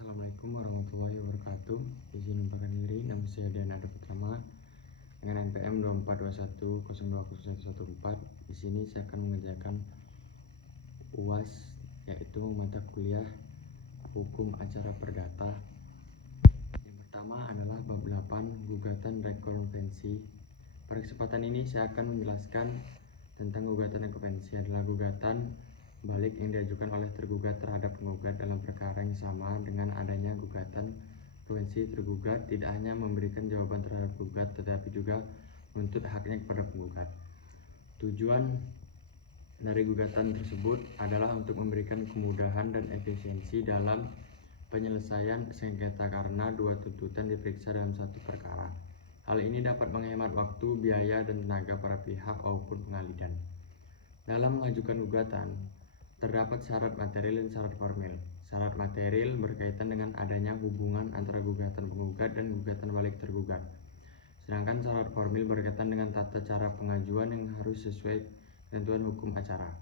Assalamualaikum warahmatullahi wabarakatuh. Izin memperkenalkan diri, nama saya Dana Putrama dengan NPM 2421020114. Di sini saya akan mengerjakan UAS, yaitu mata kuliah Hukum Acara Perdata. Yang pertama adalah bab 8, gugatan rekonvensi. Pada kesempatan ini saya akan menjelaskan tentang gugatan rekonvensi. Adalah gugatan balik yang diajukan oleh tergugat terhadap penggugat dalam perkara yang sama. Dengan adanya gugatan rekonvensi, tergugat tidak hanya memberikan jawaban terhadap penggugat, tetapi juga menuntut haknya kepada penggugat. Tujuan dari gugatan tersebut adalah untuk memberikan kemudahan dan efisiensi dalam penyelesaian sengketa karena dua tuntutan diperiksa dalam satu perkara. Hal ini dapat menghemat waktu, biaya, dan tenaga para pihak maupun pengadilan. Dalam mengajukan gugatan, terdapat syarat material dan syarat formil. Syarat material berkaitan dengan adanya hubungan antara gugatan penggugat dan gugatan balik tergugat. Sedangkan syarat formil berkaitan dengan tata cara pengajuan yang harus sesuai ketentuan hukum acara.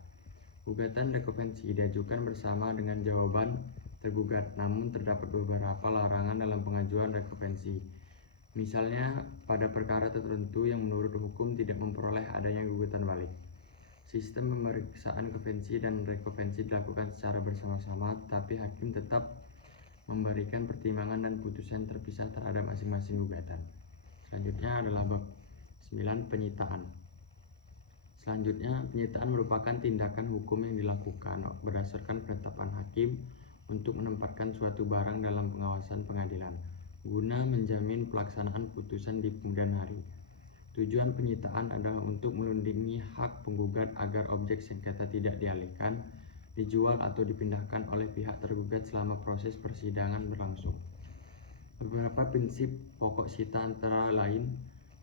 Gugatan rekonvensi diajukan bersama dengan jawaban tergugat, namun terdapat beberapa larangan dalam pengajuan rekonvensi. Misalnya, pada perkara tertentu yang menurut hukum tidak memperoleh adanya gugatan balik. Sistem pemeriksaan konvensi dan rekonvensi dilakukan secara bersama-sama, tapi hakim tetap memberikan pertimbangan dan putusan terpisah terhadap masing-masing gugatan. Selanjutnya adalah bab 9, penyitaan. Selanjutnya, penyitaan merupakan tindakan hukum yang dilakukan berdasarkan penetapan hakim untuk menempatkan suatu barang dalam pengawasan pengadilan guna menjamin pelaksanaan putusan di kemudian hari. Tujuan penyitaan adalah untuk melindungi hak penggugat agar objek sengketa tidak dialihkan, dijual, atau dipindahkan oleh pihak tergugat selama proses persidangan berlangsung. Beberapa prinsip pokok sita antara lain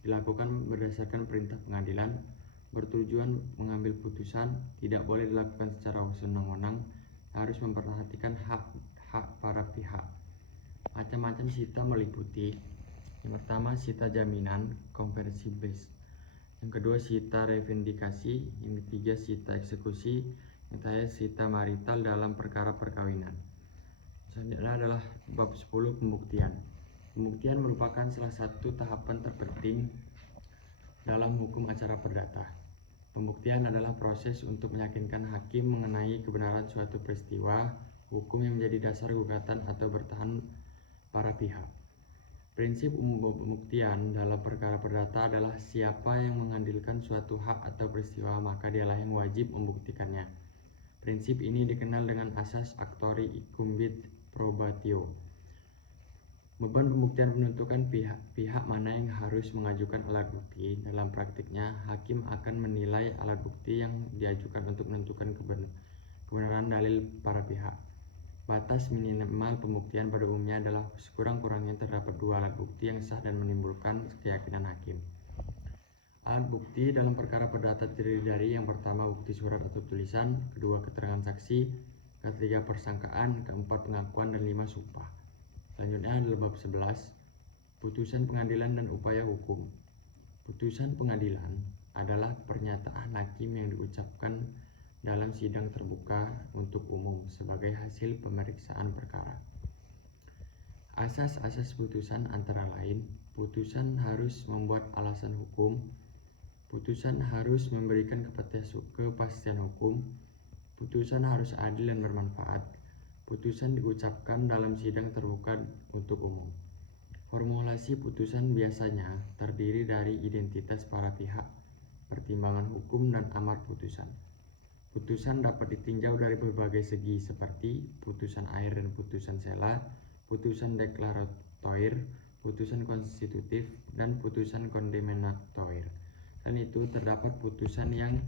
dilakukan berdasarkan perintah pengadilan, bertujuan mengambil putusan, tidak boleh dilakukan secara wewenang, harus memperhatikan hak para pihak. Macam-macam sita meliputi: yang pertama, sita jaminan konversi base. Yang kedua, sita reivindikasi. Yang ketiga, sita eksekusi. Yang terakhir, sita marital dalam perkara perkawinan. Selanjutnya adalah bab 10, pembuktian. Pembuktian merupakan salah satu tahapan terpenting dalam hukum acara perdata. Pembuktian adalah proses untuk meyakinkan hakim mengenai kebenaran suatu peristiwa hukum yang menjadi dasar gugatan atau bertahan para pihak. Prinsip umum pembuktian dalam perkara perdata adalah siapa yang mengandilkan suatu hak atau peristiwa, maka dialah yang wajib membuktikannya. Prinsip ini dikenal dengan asas actori incumbit probatio. Beban pembuktian menentukan pihak mana yang harus mengajukan alat bukti. Dalam praktiknya, hakim akan menilai alat bukti yang diajukan untuk menentukan kebenaran dalil para pihak. Batas minimal pembuktian pada umumnya adalah sekurang-kurangnya terdapat dua alat bukti yang sah dan menimbulkan keyakinan hakim. Alat bukti dalam perkara perdata terdiri dari: yang pertama, bukti surat atau tulisan; kedua, keterangan saksi; ketiga, persangkaan; keempat, pengakuan; dan lima, sumpah. Selanjutnya adalah bab 11, putusan pengadilan dan upaya hukum. Putusan pengadilan adalah pernyataan hakim yang diucapkan dalam sidang terbuka untuk umum sebagai hasil pemeriksaan perkara. Asas-asas putusan antara lain: putusan harus membuat alasan hukum, putusan harus memberikan kepastian hukum, putusan harus adil dan bermanfaat, putusan diucapkan dalam sidang terbuka untuk umum. Formulasi putusan biasanya terdiri dari identitas para pihak, pertimbangan hukum, dan amar putusan. Putusan dapat ditinjau dari berbagai segi seperti putusan akhir dan putusan sela, putusan deklaratoir, putusan konstitutif, dan putusan kondemnatoir. Dan itu terdapat putusan yang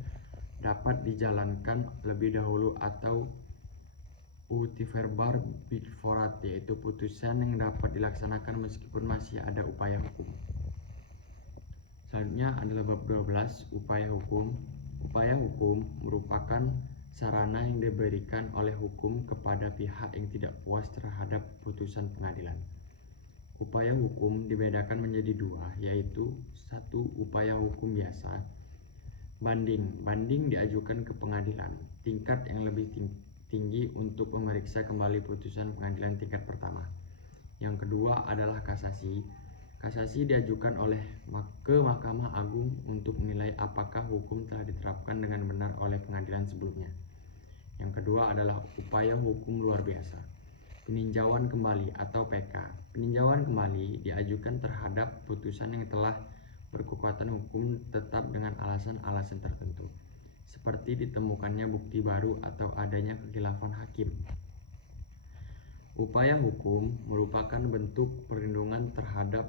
dapat dijalankan lebih dahulu atau uti verba forat, yaitu putusan yang dapat dilaksanakan meskipun masih ada upaya hukum. Selanjutnya adalah bab 12, upaya hukum. Upaya hukum merupakan sarana yang diberikan oleh hukum kepada pihak yang tidak puas terhadap putusan pengadilan. Upaya hukum dibedakan menjadi dua, yaitu: satu, upaya hukum biasa. Banding diajukan ke pengadilan. Tingkat yang lebih tinggi untuk memeriksa kembali putusan pengadilan tingkat pertama. Yang kedua adalah kasasi. Kasasi diajukan ke Mahkamah Agung untuk menilai apakah hukum telah diterapkan dengan benar oleh pengadilan sebelumnya. Yang kedua adalah upaya hukum luar biasa. Peninjauan kembali atau PK. Peninjauan kembali diajukan terhadap putusan yang telah berkekuatan hukum tetap dengan alasan-alasan tertentu, seperti ditemukannya bukti baru atau adanya kekhilafan hakim. Upaya hukum merupakan bentuk perlindungan terhadap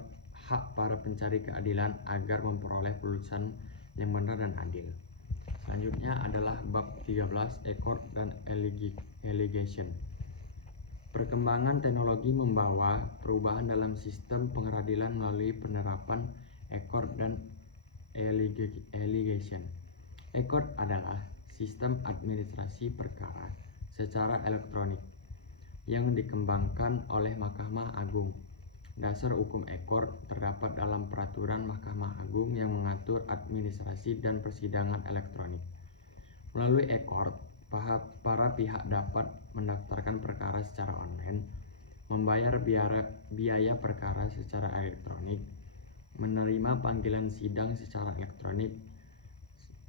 hak para pencari keadilan agar memperoleh putusan yang benar dan adil. Selanjutnya adalah bab 13, Accord dan Allegation. Perkembangan teknologi membawa perubahan dalam sistem pengadilan melalui penerapan Accord dan Allegation. Accord adalah sistem administrasi perkara secara elektronik yang dikembangkan oleh Mahkamah Agung. Dasar hukum Accord terdapat dalam peraturan Mahkamah Agung yang mengatur administrasi dan persidangan elektronik. Melalui Accord, para pihak dapat mendaftarkan perkara secara online, membayar biaya perkara secara elektronik, menerima panggilan sidang secara elektronik.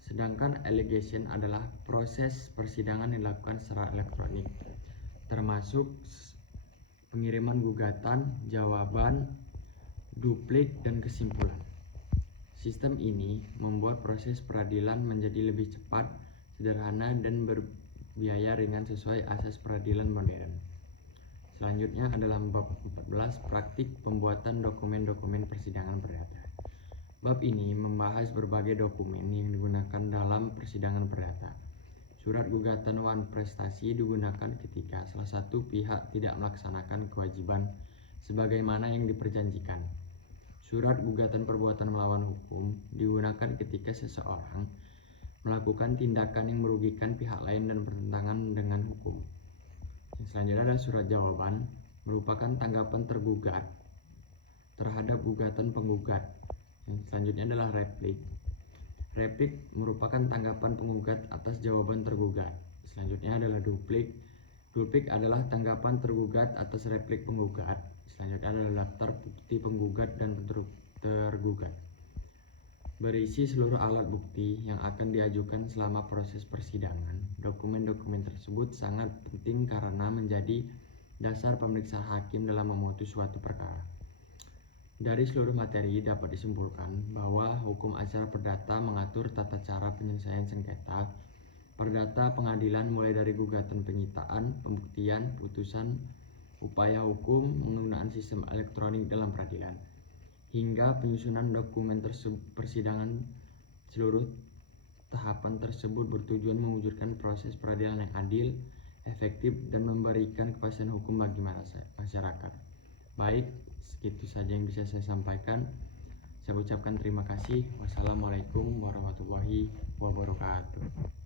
Sedangkan allegation adalah proses persidangan yang dilakukan secara elektronik, termasuk pengiriman gugatan, jawaban, duplik, dan kesimpulan. Sistem ini membuat proses peradilan menjadi lebih cepat, sederhana, dan berbiaya ringan sesuai asas peradilan modern. Selanjutnya adalah bab 14, praktik pembuatan dokumen-dokumen persidangan perdata. Bab ini membahas berbagai dokumen yang digunakan dalam persidangan perdata. Surat gugatan wan prestasi digunakan ketika salah satu pihak tidak melaksanakan kewajiban sebagaimana yang diperjanjikan. Surat gugatan perbuatan melawan hukum digunakan ketika seseorang melakukan tindakan yang merugikan pihak lain dan bertentangan dengan hukum. Yang selanjutnya adalah surat jawaban, merupakan tanggapan tergugat terhadap gugatan penggugat. Yang selanjutnya adalah replik. Replik merupakan tanggapan penggugat atas jawaban tergugat. Selanjutnya adalah duplik. Duplik adalah tanggapan tergugat atas replik penggugat. Selanjutnya adalah daftar bukti penggugat dan tergugat. Berisi seluruh alat bukti yang akan diajukan selama proses persidangan. Dokumen-dokumen tersebut sangat penting karena menjadi dasar pemeriksaan hakim dalam memutus suatu perkara. Dari seluruh materi dapat disimpulkan bahwa hukum acara perdata mengatur tata cara penyelesaian sengketa perdata pengadilan mulai dari gugatan penyitaan, pembuktian, putusan, upaya hukum, penggunaan sistem elektronik dalam peradilan, hingga penyusunan dokumen persidangan. Seluruh tahapan tersebut bertujuan mewujudkan proses peradilan yang adil, efektif, dan memberikan kepastian hukum bagi masyarakat. Baik, segitu saja yang bisa saya sampaikan. Saya ucapkan terima kasih. Wassalamualaikum warahmatullahi wabarakatuh.